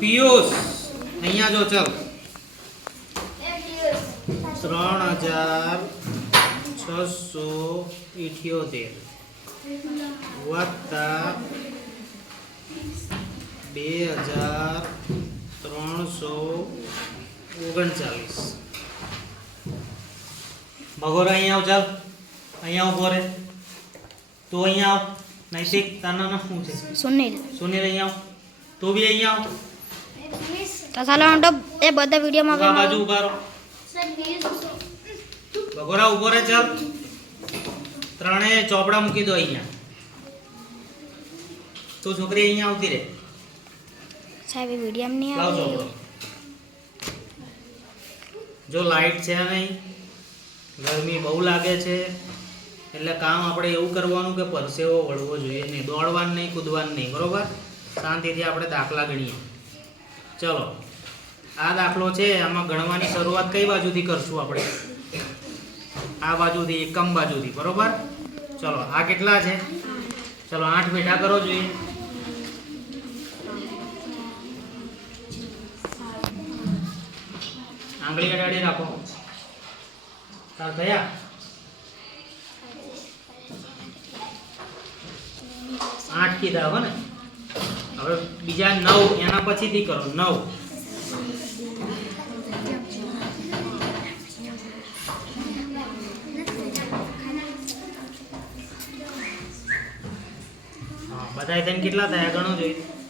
પિયુષ અહીંયા જો ચલ 3678 વત્તા 2339 ભગોરા અહીંયા આવ ચાલ અહીંયા ઉભો રે તું અહીંયા આવ નૈતિક તાના નામ શું છે સુનિલ અહીંયા આવ તું બી અહીંયા આવ તો ચાલો એ બધા વિડીયોમાં આ બાજુ ઉભા રહો ભગોરા ઉભો રે ચાલ ત્રણે ચોપડા મૂકી દો અહીંયા તું છોકરી અહીંયા આવતી રે સાહેબ વિડીયો નહીં લાવ આવે ચોપડો જો લાઈટ છે નહીં ગરમી બહુ લાગે છે એટલે કામ આપણે એવું કરવાનું કે પરસેવો વળવો જોઈએ નહીં દોડવાનું નહીં કૂદવાનું નહીં બરોબર શાંતિથી આપણે દાખલા ગણીએ ચલો આ દાખલો છે આમાં ગણવાની શરૂઆત કઈ બાજુથી કરશું આપણે આ બાજુથી એકમ બાજુથી બરોબર ચલો આ કેટલા છે ચલો 8 બેઠા કરો જોઈએ આંગળી અડાડી રાખો તાર થયા 8 કીધા હો ને હવે બીજા 9 એના પછીથી કરો 9 હા બધાય થઈને કેટલા થયા ગણો જોઈએ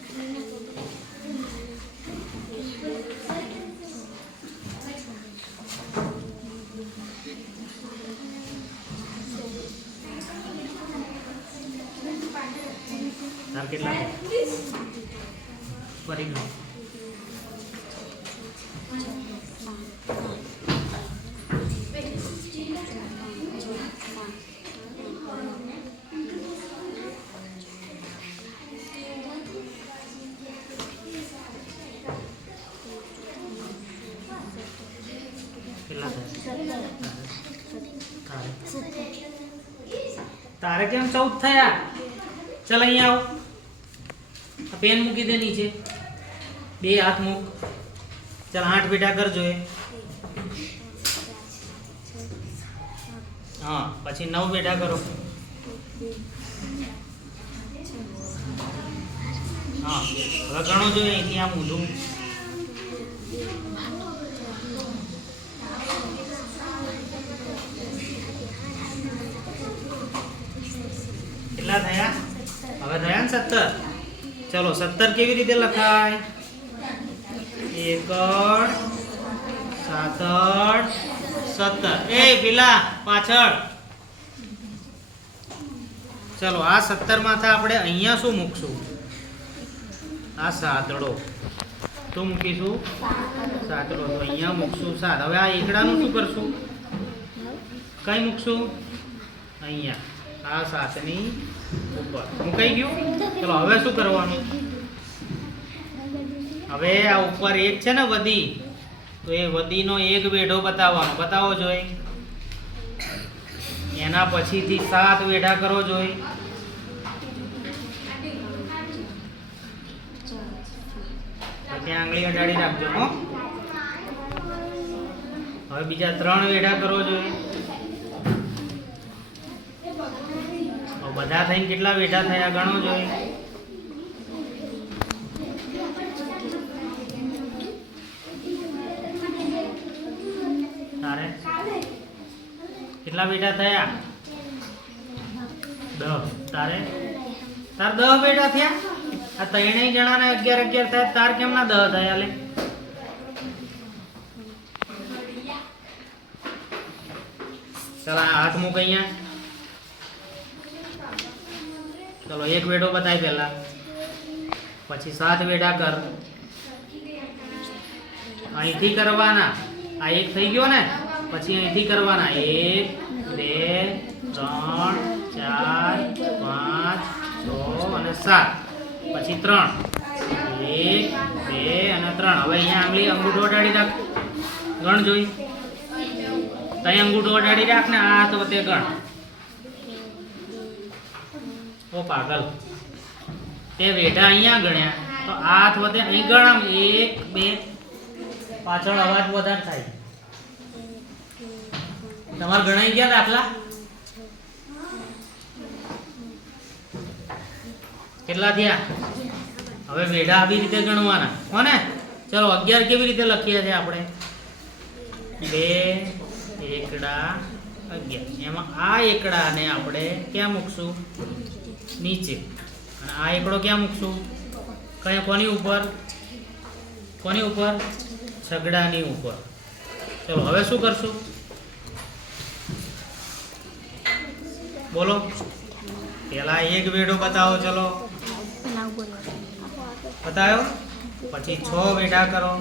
તાર કેટલા ફરી ગયો કેટલા તારે કેમ 14 થયા ચલ અહીંયા આવ पेन मूकी दे नीचे बे हाथ मूक चल 8 बेटा कर जो हाँ पछी 9 बेटा करो हाँ હવે ગણો જો અહીંથી આમ ઊંધું કેટલા થયા હવે થયા ને 17 चलो 17 કેવી રીતે લખાય 1 8 7 17 એ પેલા પાછળ ચલો આ 17 માંથી આપણે અહીંયા શું મૂકશું આ સાતડો તો મૂકીશું સાતડો તો અહીંયા મૂકશું 7 હવે આ એકડાનું શું કરશું કઈ મૂકશું અહીંયા આ 7 ની ઉપર મુકાઈ ગયું ચલો હવે શું કરવાનું હવે આ ઉપર એક છે ને વધી તો એ વધીનો એક વેઢો બતાવવાનો બતાવો જોઈ એના પછીથી 7 વેઢા કરો જોઈ ત્યાં આંગળી અડાડી રાખજો હો હવે બીજા 3 વેઢા કરો જોઈ બધા થઈને કેટલા વેઢા થયા ગણો જોઈએ તારે કેટલા વેઢા થયા 10 તારે તાર 10 વેઢા થયા આ ત્રણેય જણાને 11 થયા તાર કેમ ના 10 થયા લે ચલા હાથ મૂક અહીંયા चलो एक वेढ़ो बताई पहला पछी 7 वेढ़ा कर અહીંથી કરવાના આ એક થઈ ગયો ને પછી અહીંથી કરવાના 1 2 3 4 5 6 અને 7 પછી 3 1 2 અને 3 હવે અહીંયા આંગળી અંગૂઠો અડાડી રાખ ગણ જોઈ તઈ અંગૂઠો અડાડી રાખ ને આ તો તે ગણ ओ पागल ते वेढ़ा अहींया गण्या તો હાથ વધે અહીં ગણ આમ 1 2 પાછળ અવાજ વધારે થાય તમારે ગણાઈ ગયા દાખલા કેટલા થયા હવે વેઢા આવી રીતે ગણવાના હો ને ચલો 11 કેવી રીતે લખીએ છીએ આપણે 2 એકડા 11 એમાં આ એકડાને આપણે ક્યાં મૂકશું નીચે અને આ એકડો ક્યાં મૂકશું કઈ કોની ઉપર છગડાની ઉપર ચલો હવે શું કરશું બોલો પેલા એક વેઢો બતાવો ચલો બતાવ્યો પછી 6 વેઢા કરો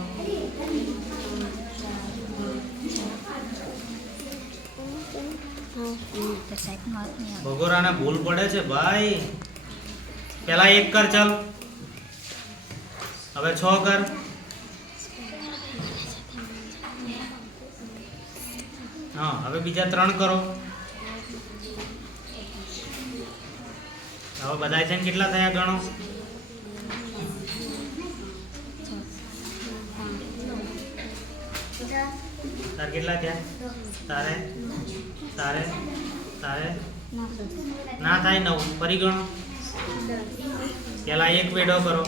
ભગોરાને ભૂલ પડે છે ભાઈ પેલા 1 કર ચાલ હવે 6 કર હા હવે બીજા 3 કરો હવે બધા છે કેટલા થયા ગણો તાર કેટલા થયા તારે તારે તારે ના થાય 9 ફરી ગણો પેલા 1 વેઢો કરો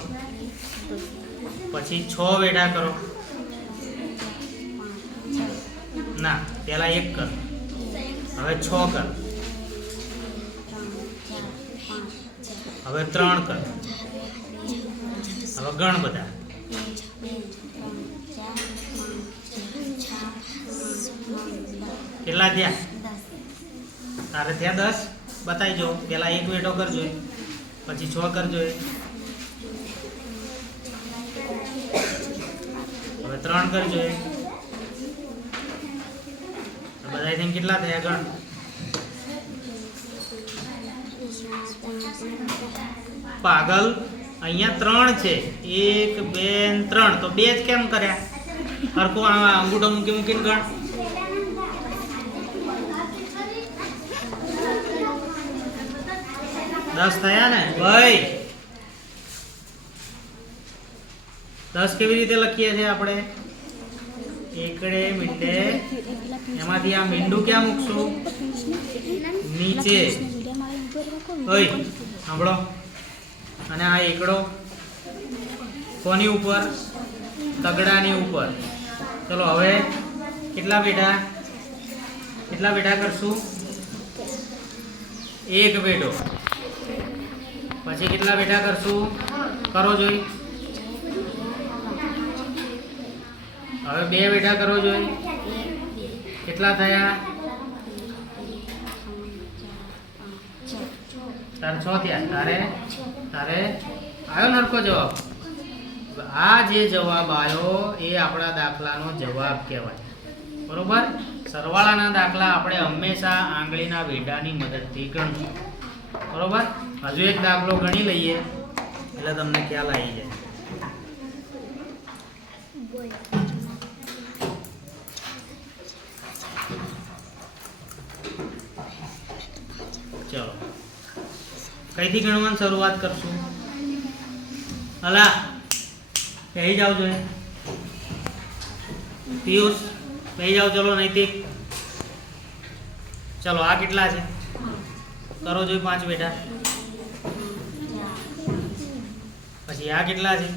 પછી 6 વેઢા કરો ના પેલા 1 કર હવે 6 કર હવે 3 કર હવે ગણ બધા કેટલા થયા તારે થયા 10 બતાવી જો પેલા 1 વેઢો કરજો પછી 6 કરજો હવે 3 કરજો બધા થઈને કેટલા થયા ગણ પાગલ અહીંયા 3 છે 1 2 3 તો 2 જ કેમ કર્યા હરખું અંગૂઠો મૂકીને ગણ દસ થયા ને ભાઈ 10 કેવી રીતે લખીએ છીએ આપણે એકડે મીંડે એમાંથી આ મીંડું ક્યાં મૂકશું નીચે ઓય સાંભળો અને આ એકડો કોની ઉપર તગડાની ઉપર ચલો હવે કેટલા બેઠા કરશું 1 બેઠો પછી કેટલા બેઠા કરશું કરો જોઈ હવે 2 બેઠા કરો જોઈ કેટલા થયા તારે 6 થયા તારે આવ્યો નરકો જવાબ આ જે જવાબ આવ્યો એ આપણા દાખલાનો જવાબ કહેવાય બરોબર સરવાળાના દાખલા આપણે હંમેશા આંગળીના વેઢાની મદદથી ગણશું બરોબર હજુ એક દાખલો ગણી લઈએ એટલે તમને ખ્યાલ આવી જાય ચલો કઈથી ગણવાની શરૂઆત કરશું અલા કહી જાવ જોઈએ પિયુષ કહી જાવ ચલો નૈતિક ચલો આ કેટલા છે કરો જોઈ 5 બેટા પછી આ કેટલા છે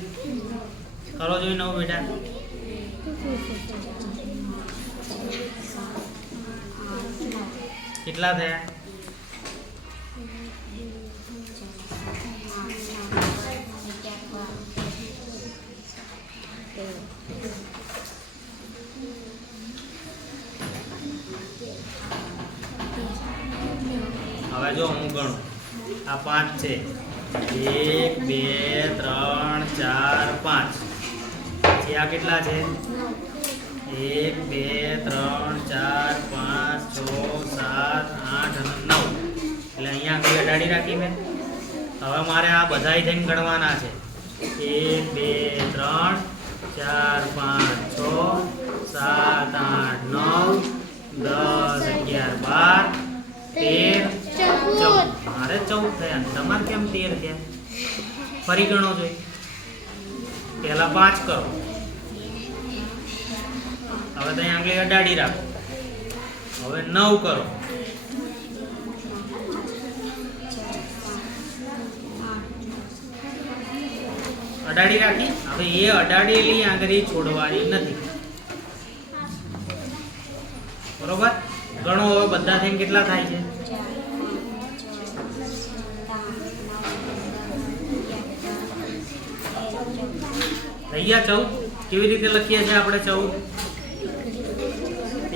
કરો જોઈ 9 બેટા કેટલા થયા હવે જો હું ગણું આ 5 છે 1 2 3 4 5 પછી આ કેટલા છે 1 2 3 4 5 6 7 8 અને 9 એટલે અહીંયા આગળ અડાડી રાખી મેં હવે મારે આ બધાય થઈને ગણવાના છે 1 2 3 4 5 6 7 8 9 10 11 12 13 14 મારે 14 થયા તમારે કેમ 13 થયા ફરી ગણો જોઈએ પહેલા 5 કરો. હવે ત્યાં આંગળી અડાડી રાખો. હવે 9 કરો. અડાડી રાખી. હવે એ અડાડેલી આંગળી છોડવાની નથી. બરોબર? ગણો હવે બધા થઈને કેટલા થાય છે? થઈ ગયા 14. કેવી રીતે લખીએ છીએ આપણે 14?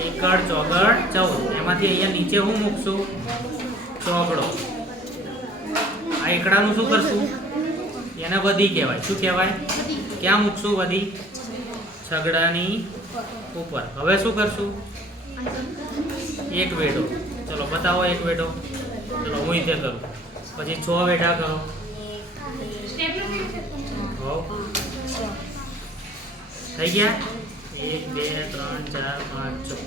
એકડ ચોગડ 14. એમાંથી અહીંયા નીચે હું મૂકશું? ચોગડો. આ એકડાનું શું કરશું? એને વધી કહેવાય. શું કહેવાય? ક્યાં મૂકશું વધી? છગડાની ઉપર. હવે શું કરશું? એક વેઢો. ચલો બતાવો એક વેઢો. ચલો હું રીતે કરું. પછી 6 વેઢા કરો. હો થઈ ગયા? 1 2 3 4 5 6.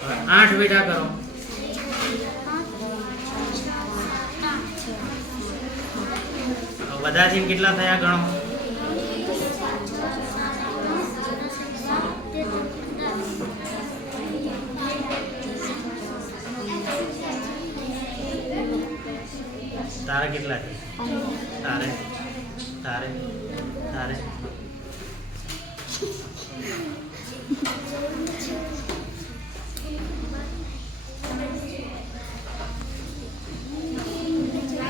હવે 8 વેઢા કરો. બધાથી કેટલા થયા ગણો? તારે કેટલા છે? તારે તારે તારે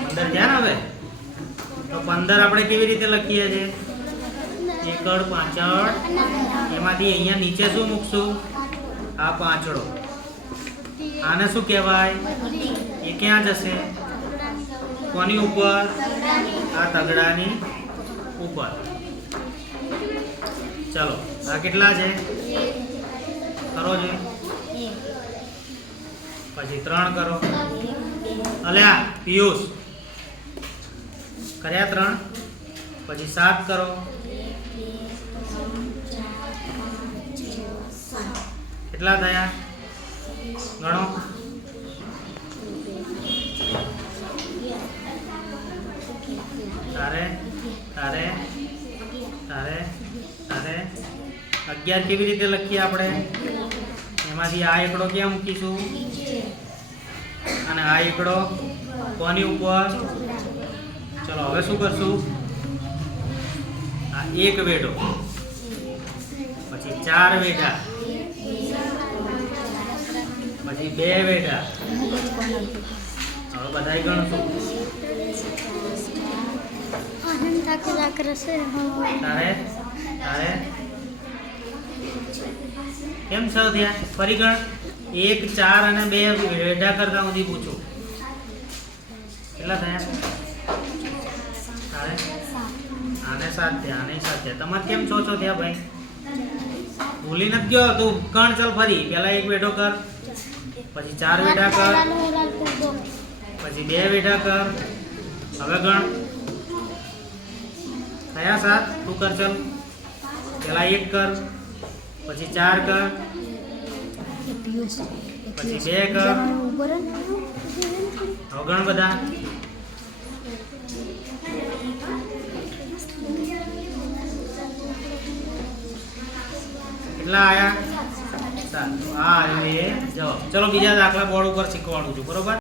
અંદર ક્યાં આવે? તો 15 આપણે કેવી રીતે લખીએ છીએ? એકડ પાંચડ. એમાંથી અહીંયા નીચે શું મૂકશું? આ પાંચડો. આને શું કહેવાય? એ ક્યાં જશે? કોની ઉપર? આ તગડાની ઉપર. ચલો આ કેટલા છે? કરો છે. પછી 3 કરો. અલ્યા પિયુષ કર્યા 3. પછી 7 કરો. કેટલા થયા ગણો? તારે તારે તારે તારે 11 કેવી રીતે લખીએ આપણે? એમાંથી આ એકડો ક્યાં મૂકીશું? અને આ એકડો કોની ઉપર? ચલો હવે શું કરશું? આ એક વેઢો. પછી 4 વેઢા. પછી 2 વેઢા. હવે બધાય ગણશું. તારે તારે કેમ 6 થયા? ફરી ગણ. 1 4 અને 2 વેઢા કરતા સુધી પૂછું. કેટલા થયા? તારે આને 7 થયા. આને 7 થયા. તમારે કેમ 6 થયા ભાઈ? ભૂલી નથી ગયો તું? ગણ ચાલ ફરી. પહેલા 1 વેઢો કર. પછી 4 વેઢા કર. પછી 2 વેઢા કર. હવે ગણ. થયા 7. તું કર ચાલ. પહેલા 1 કર. પછી 4 કર. પછી 2 કર. હવે ગણ બધા. કેટલા આયા? 7. હા એ જવાબ. ચલો બીજા દાખલા બોર્ડ ઉપર શીખવાડું છું. બરોબર?